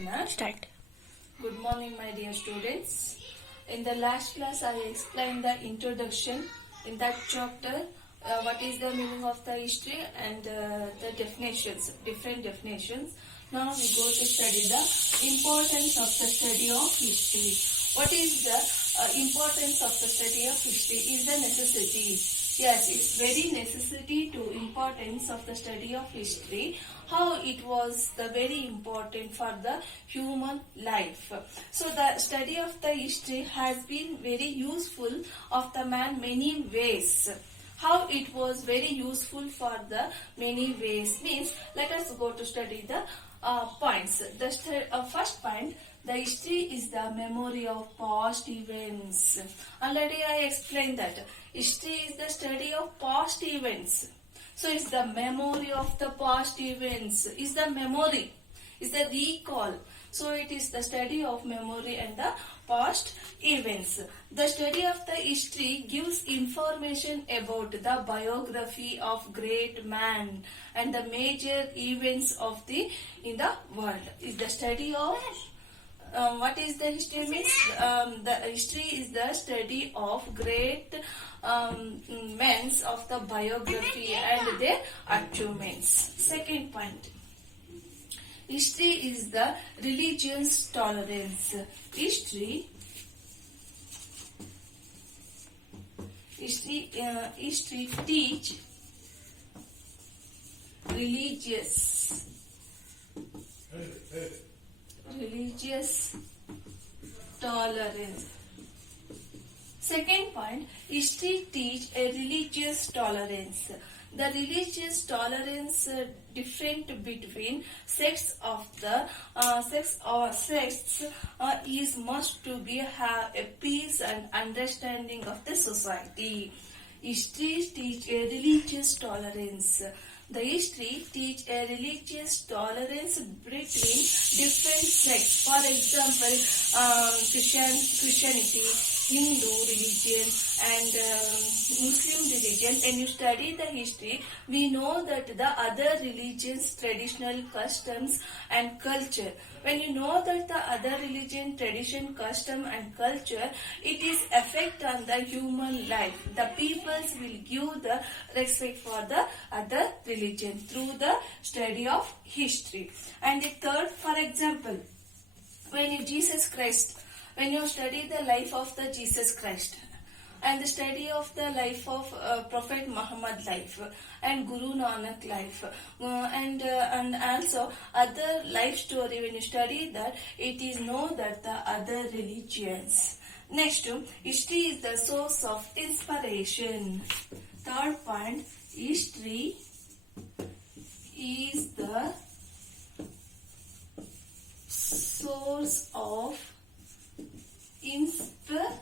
Start. Good morning, my dear students. In the last class, I explained the introduction. In that chapter, what is the meaning of the history and the definitions, different definitions. Now we go to study the importance of the study of history. What is the importance of the study of history? Is the necessity. Yes, it's very necessity to importance of the study of history. How it was the very important for the human life. So the study of the history has been very useful of the man many ways. How it was very useful for the many ways means let us go to study the points. The first point, the history is the memory of past events. Already I explained that. History is the study of past events. So it's the memory of the past events. Is the memory. Is the recall. So it is the study of memory and the past events. The study of the history gives information about the biography of great man and the major events of in the world. Is the study of what is the history means? The history is the study of great men of the biography and their achievements. Second point. History is the religion's tolerance. History teach religious tolerance. Second point, history teach a religious tolerance. The religious tolerance different between sects of the sects is must to be have a peace and understanding of the society. History teach a religious tolerance. The history teach a religious tolerance between different sects. For example, Christianity, Hindu religion and Muslim religion. When you study the history, we know that the other religions, traditional customs and culture. When you know that the other religion, tradition, custom and culture, it is effect on the human life. The peoples will give the respect for the other religion through the study of history. And the third, for example, when you study the life of the Jesus Christ and the study of the life of Prophet Muhammad life and Guru Nanak life and also other life story, when you study that, it is known that the other religions. Next, history is the source of inspiration. Third point, history is the source of inspiration.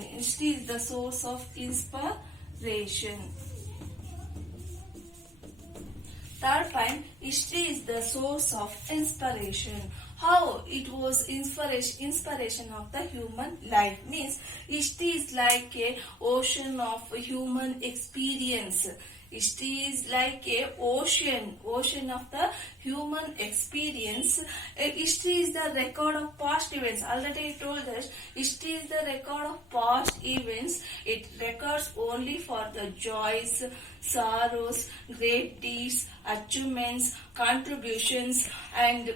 History is the source of inspiration. Third point, history is the source of inspiration. How it was inspiration of the human life means history is like a ocean of human experience. History is like a ocean of the human experience. History is the record of past events. Already I told us, history is the record of past events. It records only for the joys, sorrows, great deeds, achievements, contributions and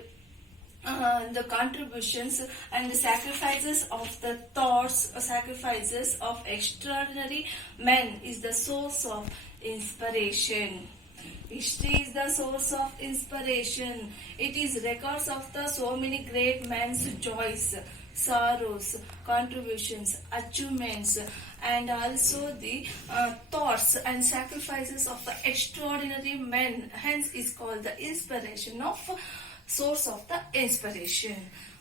the contributions and the sacrifices of the thoughts, sacrifices of extraordinary men is the source of inspiration. History is the source of inspiration. It is records of the so many great men's joys, sorrows, contributions, achievements, and also the thoughts and sacrifices of the extraordinary men. Hence is called the inspiration of source of the inspiration.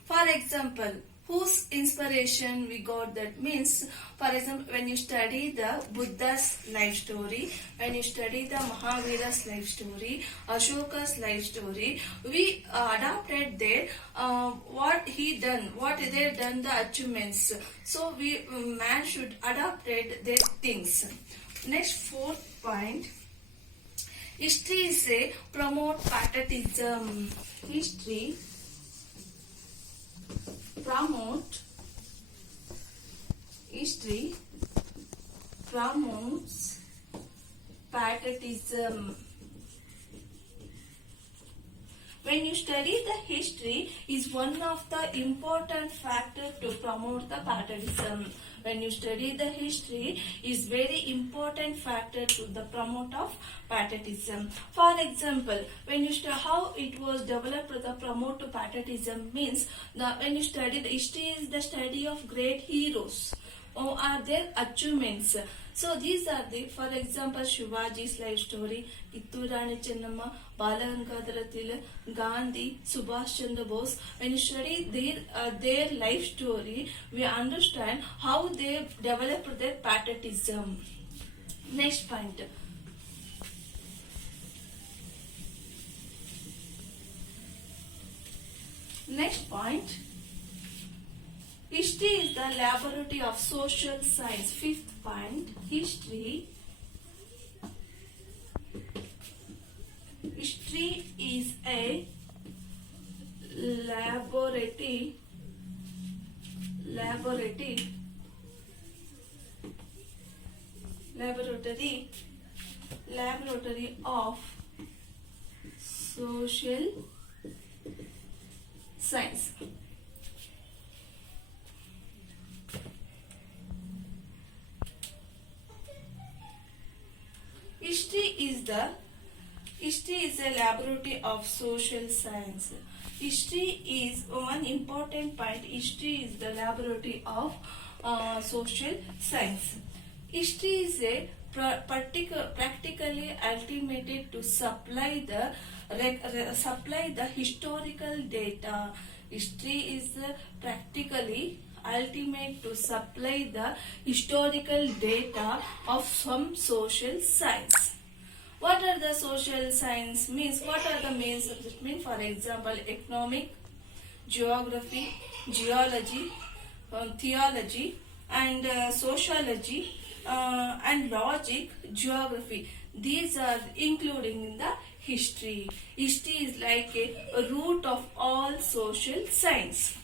For example, whose inspiration we got, that means, for example, when you study the Buddha's life story, when you study the Mahavira's life story, Ashoka's life story, we adopted their what they done, the achievements. So man should adopted their things. Next, fourth point, History is a promote patriotism. History promote. History promotes patriotism. When you study the history is one of the important factor to promote the patriotism. When you study the history is very important factor to the promote of patriotism. For example, when you study how it was developed the promote to patriotism means when you study the history is the study of great heroes or are their achievements. So these are the, for example, Shivaji's life story, Kittur Rani Chennamma, Balagangadhara Tilak, Gandhi, Subhash Chandra Bose. When you study their life story, we understand how they developed their patriotism. Next point. Next point. History is the laboratory of social science. Fifth point. History is a laboratory of social science. History is a laboratory of social science. History is one important point. History is the laboratory of social science. History is a practically ultimated to supply the historical data. History is practically ultimate to supply the historical data of some social science. What are the social science means? What are the main subjects mean? For example, economic, geography, geology, theology, and sociology, and logic, geography. These are including in the history. History is like a root of all social science.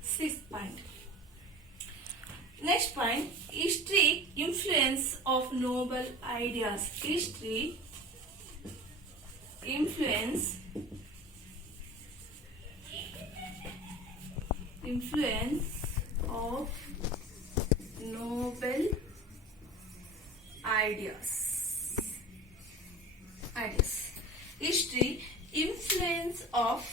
Sixth point. Next point, history influence of noble ideas. History influence of noble ideas. History influence of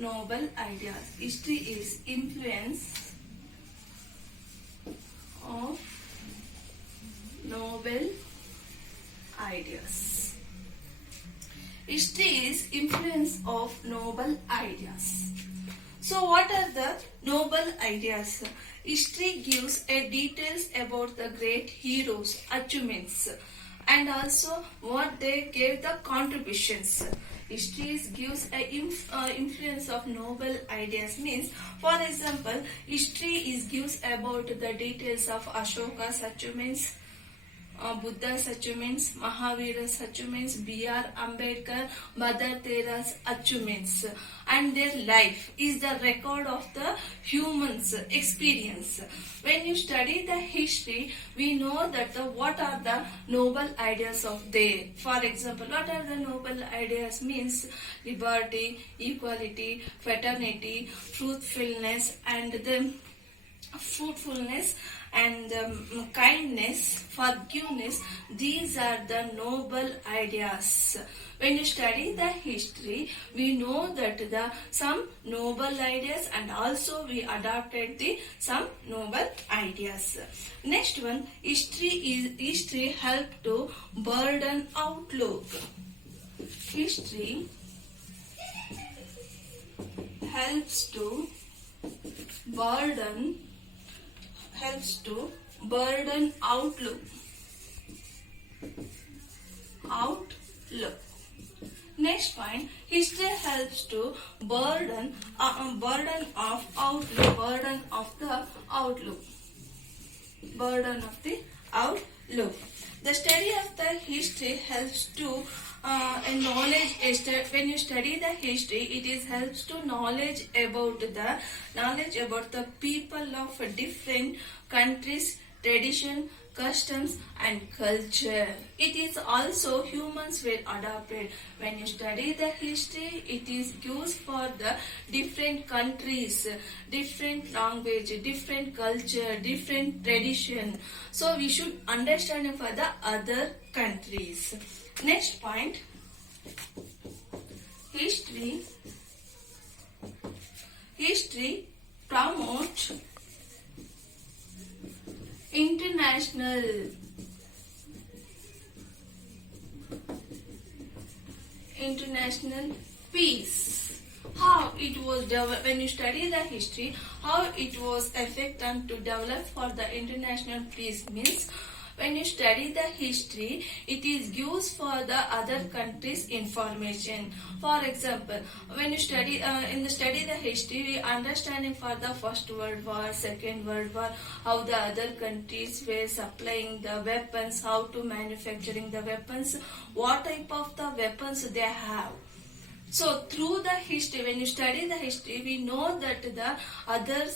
noble ideas. History is influence of noble ideas. History is influence of noble ideas. So what are the noble ideas? History gives a details about the great heroes' achievements and also what they gave the contributions. History gives a influence of noble ideas means, for example, history gives about the details of Ashoka's achievements, Buddha's achievements, Mahavira's achievements, B.R. Ambedkar, Mother Teresa's achievements, and their life is the record of the human's experience. When you study the history, we know that what are the noble ideas of they. For example, what are the noble ideas means liberty, equality, fraternity, truthfulness, and the fruitfulness and kindness, forgiveness. These are the noble ideas. When you study the history, we know that some noble ideas and also we adopted some noble ideas. Next one, history help to burden outlook. History helps to burden outlook. Next point, history helps to burden of the outlook. The study of the history helps to knowledge. When you study the history, it is helps to knowledge about the people of different countries, tradition, customs and culture. It is also humans were adopted. When you study the history, it is used for the different countries, different language, different culture, different tradition. So we should understand it for the other countries. Next point, history promotes international peace. How it was when you study the history, how it was effective to develop for the international peace means, when you study the history, it is used for the other countries' information. For example, when you study the history, we understanding for the First World War, Second World War, how the other countries were supplying the weapons, how to manufacturing the weapons, what type of the weapons they have. So through the history, when you study the history, we know that the other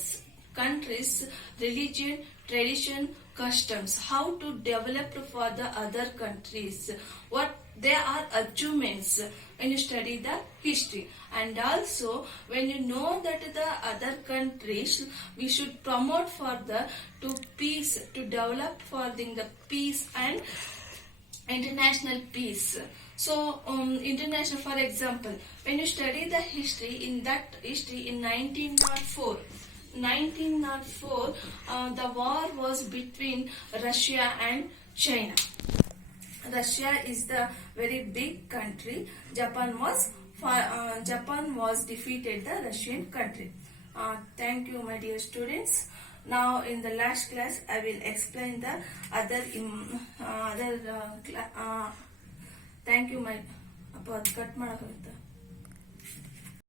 countries' religion, tradition, customs, how to develop for the other countries, what they are achievements when you study the history. And also when you know that the other countries, we should promote for the to peace, to develop for the peace and international peace. So international, for example, when you study the history, in 1904, the war was between Russia and China. Russia is the very big country. Japan was defeated the Russian country. Thank you, my dear students. Now in the last class, I will explain the other thank you, my cut ಮಾಡಕಾಗುತ್ತಾ